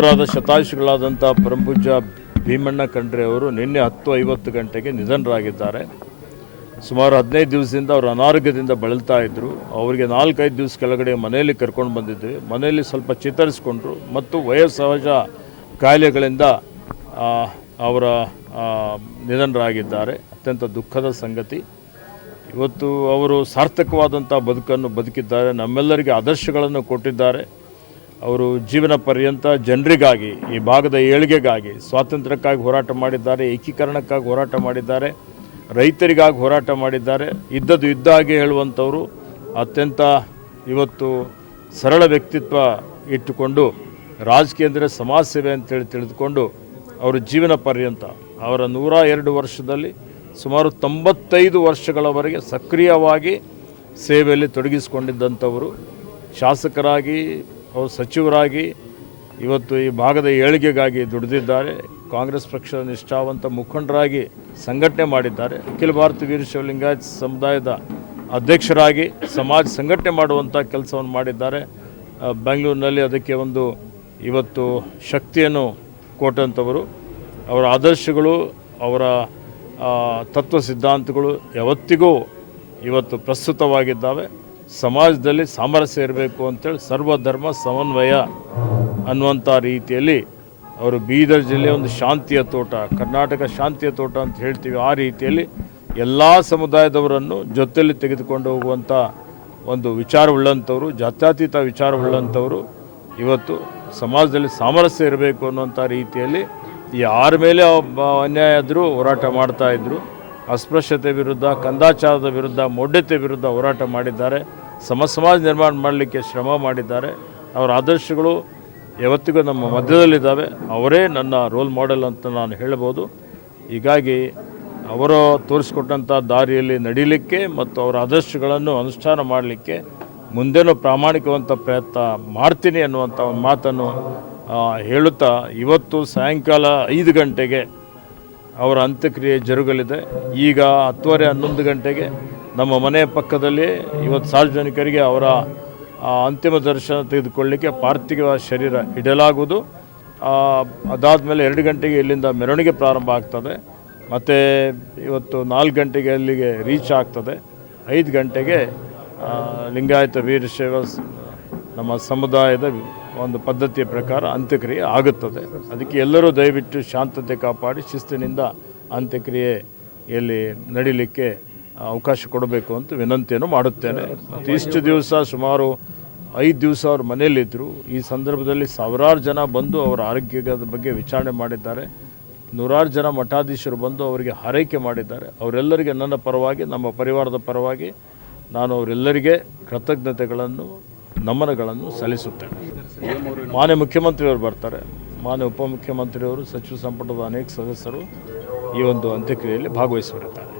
ಅವರಾದ ಶತಾಯುಷಿಗಳಾದಂಥ ಪರಮಪೂಜ್ಯ ಭೀಮಣ್ಣ ಖಂಡ್ರೆ ಅವರು ನಿನ್ನೆ 10:50 ಗಂಟೆಗೆ ನಿಧನರಾಗಿದ್ದಾರೆ. ಸುಮಾರು 15 ದಿವಸದಿಂದ ಅವರು ಅನಾರೋಗ್ಯದಿಂದ ಬಳಲ್ತಾ ಇದ್ದರು. ಅವರಿಗೆ 4-5 ದಿವಸ ಕೆಳಗಡೆ ಮನೆಯಲ್ಲಿ ಕರ್ಕೊಂಡು ಬಂದಿದ್ವಿ. ಮನೆಯಲ್ಲಿ ಸ್ವಲ್ಪ ಚೇತರಿಸಿಕೊಂಡ್ರು ಮತ್ತು ವಯೋಸಹಜ ಕಾಯಿಲೆಗಳಿಂದ ಅವರ ನಿಧನರಾಗಿದ್ದಾರೆ. ಅತ್ಯಂತ ದುಃಖದ ಸಂಗತಿ. ಇವತ್ತು ಅವರು ಸಾರ್ಥಕವಾದಂಥ ಬದುಕನ್ನು ಬದುಕಿದ್ದಾರೆ, ನಮ್ಮೆಲ್ಲರಿಗೆ ಆದರ್ಶಗಳನ್ನು ಕೊಟ್ಟಿದ್ದಾರೆ. ಅವರು ಜೀವನ ಪರ್ಯಂತ ಜನರಿಗಾಗಿ, ಈ ಭಾಗದ ಏಳಿಗೆಗಾಗಿ, ಸ್ವಾತಂತ್ರ್ಯಕ್ಕಾಗಿ ಹೋರಾಟ ಮಾಡಿದ್ದಾರೆ, ಏಕೀಕರಣಕ್ಕಾಗಿ ಹೋರಾಟ ಮಾಡಿದ್ದಾರೆ, ರೈತರಿಗಾಗಿ ಹೋರಾಟ ಮಾಡಿದ್ದಾರೆ. ಇದ್ದದ್ದು ಇದ್ದ ಹಾಗೆ ಹೇಳುವಂಥವರು. ಅತ್ಯಂತ ಇವತ್ತು ಸರಳ ವ್ಯಕ್ತಿತ್ವ ಇಟ್ಟುಕೊಂಡು ರಾಜಕೀಯ ಅಂದರೆ ಸಮಾಜ ಸೇವೆ ಅಂತೇಳಿ ತಿಳಿದುಕೊಂಡು ಅವರು ಜೀವನ ಪರ್ಯಂತ ಅವರ 102 ವರ್ಷದಲ್ಲಿ ಸುಮಾರು 95 ವರ್ಷಗಳವರೆಗೆ ಸಕ್ರಿಯವಾಗಿ ಸೇವೆಯಲ್ಲಿ ತೊಡಗಿಸಿಕೊಂಡಿದ್ದಂಥವರು. ಶಾಸಕರಾಗಿ, ಅವರು ಸಚಿವರಾಗಿ ಇವತ್ತು ಈ ಭಾಗದ ಏಳಿಗೆಗಾಗಿ ದುಡಿದಿದ್ದಾರೆ. ಕಾಂಗ್ರೆಸ್ ಪಕ್ಷದ ನಿಷ್ಠಾವಂತ ಮುಖಂಡರಾಗಿ ಸಂಘಟನೆ ಮಾಡಿದ್ದಾರೆ. ಅಖಿಲ ಭಾರತ ವೀರಶೈವ ಲಿಂಗಾಯತ ಸಮುದಾಯದ ಅಧ್ಯಕ್ಷರಾಗಿ ಸಮಾಜ ಸಂಘಟನೆ ಮಾಡುವಂಥ ಕೆಲಸವನ್ನು ಮಾಡಿದ್ದಾರೆ. ಬೆಂಗಳೂರಿನಲ್ಲಿ ಅದಕ್ಕೆ ಒಂದು ಇವತ್ತು ಶಕ್ತಿಯನ್ನು ಕೊಟ್ಟಂಥವರು. ಅವರ ಆದರ್ಶಗಳು, ಅವರ ತತ್ವ ಸಿದ್ಧಾಂತಗಳು ಯಾವತ್ತಿಗೂ ಇವತ್ತು ಪ್ರಸ್ತುತವಾಗಿದ್ದಾವೆ. ಸಮಾಜದಲ್ಲಿ ಸಾಮರಸ್ಯ ಇರಬೇಕು ಅಂತೇಳಿ ಸರ್ವಧರ್ಮ ಸಮನ್ವಯ ಅನ್ನುವಂಥ ರೀತಿಯಲ್ಲಿ ಅವರು ಬೀದರ್ ಜಿಲ್ಲೆಯ ಒಂದು ಶಾಂತಿಯ ತೋಟ, ಕರ್ನಾಟಕ ಶಾಂತಿಯ ತೋಟ ಅಂತ ಹೇಳ್ತೀವಿ. ಆ ರೀತಿಯಲ್ಲಿ ಎಲ್ಲ ಸಮುದಾಯದವರನ್ನು ಜೊತೆಯಲ್ಲಿ ತೆಗೆದುಕೊಂಡು ಹೋಗುವಂಥ ಒಂದು ವಿಚಾರವುಳ್ಳಂಥವರು, ಜಾತ್ಯತೀತ ವಿಚಾರವುಳ್ಳಂಥವರು. ಇವತ್ತು ಸಮಾಜದಲ್ಲಿ ಸಾಮರಸ್ಯ ಇರಬೇಕು ಅನ್ನುವಂಥ ರೀತಿಯಲ್ಲಿ ಯಾರ ಮೇಲೆ ಅನ್ಯಾಯ ಆದರೂ ಹೋರಾಟ ಮಾಡ್ತಾಯಿದ್ರು. ಅಸ್ಪೃಶ್ಯತೆ ವಿರುದ್ಧ, ಕಂದಾಚಾರದ ವಿರುದ್ಧ, ಮೌಢ್ಯತೆ ವಿರುದ್ಧ ಹೋರಾಟ ಮಾಡಿದ್ದಾರೆ. ಸಮಾಜ ನಿರ್ಮಾಣ ಮಾಡಲಿಕ್ಕೆ ಶ್ರಮ ಮಾಡಿದ್ದಾರೆ. ಅವರ ಆದರ್ಶಗಳು ಯಾವತ್ತಿಗೂ ನಮ್ಮ ಮಧ್ಯದಲ್ಲಿದ್ದಾವೆ. ಅವರೇ ನನ್ನ ರೋಲ್ ಮಾಡೆಲ್ ಅಂತ ನಾನು ಹೇಳ್ಬೋದು. ಹೀಗಾಗಿ ಅವರು ತೋರಿಸ್ಕೊಟ್ಟಂಥ ದಾರಿಯಲ್ಲಿ ನಡೀಲಿಕ್ಕೆ ಮತ್ತು ಅವರ ಆದರ್ಶಗಳನ್ನು ಅನುಷ್ಠಾನ ಮಾಡಲಿಕ್ಕೆ ಮುಂದೇನೂ ಪ್ರಾಮಾಣಿಕವಂತ ಪ್ರಯತ್ನ ಮಾಡ್ತೀನಿ ಅನ್ನುವಂಥ ಒಂದು ಮಾತನ್ನು ಹೇಳುತ್ತಾ ಇವತ್ತು ಸಾಯಂಕಾಲ 5 ಗಂಟೆಗೆ ಅವರ ಅಂತ್ಯಕ್ರಿಯೆ ಜರುಗಲಿದೆ. ಈಗ 10:30-11 ಗಂಟೆಗೆ ನಮ್ಮ ಮನೆಯ ಪಕ್ಕದಲ್ಲಿ ಇವತ್ತು ಸಾರ್ವಜನಿಕರಿಗೆ ಅವರ ಅಂತಿಮ ದರ್ಶನ ತೆಗೆದುಕೊಳ್ಳಲಿಕ್ಕೆ ಪಾರ್ಥಿವ ಶರೀರ ಇಡಲಾಗುವುದು. ಅದಾದಮೇಲೆ 2 ಗಂಟೆಗೆ ಇಲ್ಲಿಂದ ಮೆರವಣಿಗೆ ಪ್ರಾರಂಭ ಆಗ್ತದೆ. ಮತ್ತು ಇವತ್ತು 4 ಗಂಟೆಗೆ ಅಲ್ಲಿಗೆ ರೀಚ್ ಆಗ್ತದೆ. 5 ಗಂಟೆಗೆ ಲಿಂಗಾಯತ ವೀರಶೈವ ನಮ್ಮ ಸಮುದಾಯದ ಒಂದು ಪದ್ಧತಿಯ ಪ್ರಕಾರ ಅಂತ್ಯಕ್ರಿಯೆ ಆಗುತ್ತದೆ. ಅದಕ್ಕೆ ಎಲ್ಲರೂ ದಯವಿಟ್ಟು ಶಾಂತತೆ ಕಾಪಾಡಿ ಶಿಸ್ತಿನಿಂದ ಅಂತ್ಯಕ್ರಿಯೆಯಲ್ಲಿ ನಡೀಲಿಕ್ಕೆ ಅವಕಾಶ ಕೊಡಬೇಕು ಅಂತ ವಿನಂತಿಯನ್ನು ಮಾಡುತ್ತೇನೆ. ಮತ್ತು ಇಷ್ಟು ದಿವಸ ಸುಮಾರು 5 ದಿವಸ ಅವರು ಮನೆಯಲ್ಲಿದ್ದರು. ಈ ಸಂದರ್ಭದಲ್ಲಿ ಸಾವಿರಾರು ಜನ ಬಂದು ಅವರ ಆರೋಗ್ಯದ ಬಗ್ಗೆ ವಿಚಾರಣೆ ಮಾಡಿದ್ದಾರೆ. 100 ಜನ ಮಠಾಧೀಶರು ಬಂದು ಅವರಿಗೆ ಹಾರೈಕೆ ಮಾಡಿದ್ದಾರೆ. ಅವರೆಲ್ಲರಿಗೆ ನನ್ನ ಪರವಾಗಿ, ನಮ್ಮ ಪರಿವಾರದ ಪರವಾಗಿ ನಾನು ಅವರೆಲ್ಲರಿಗೆ ಕೃತಜ್ಞತೆಗಳನ್ನು, ನಮನಗಳನ್ನು ಸಲ್ಲಿಸುತ್ತೇನೆ. ಮಾನ್ಯ ಮುಖ್ಯಮಂತ್ರಿಯವರು ಬರ್ತಾರೆ, ಮಾನ್ಯ ಉಪಮುಖ್ಯಮಂತ್ರಿಯವರು, ಸಚಿವ ಸಂಪುಟದ ಅನೇಕ ಸದಸ್ಯರು ಈ ಒಂದು ಅಂತ್ಯಕ್ರಿಯೆಯಲ್ಲಿ ಭಾಗವಹಿಸಲಿದ್ದಾರೆ.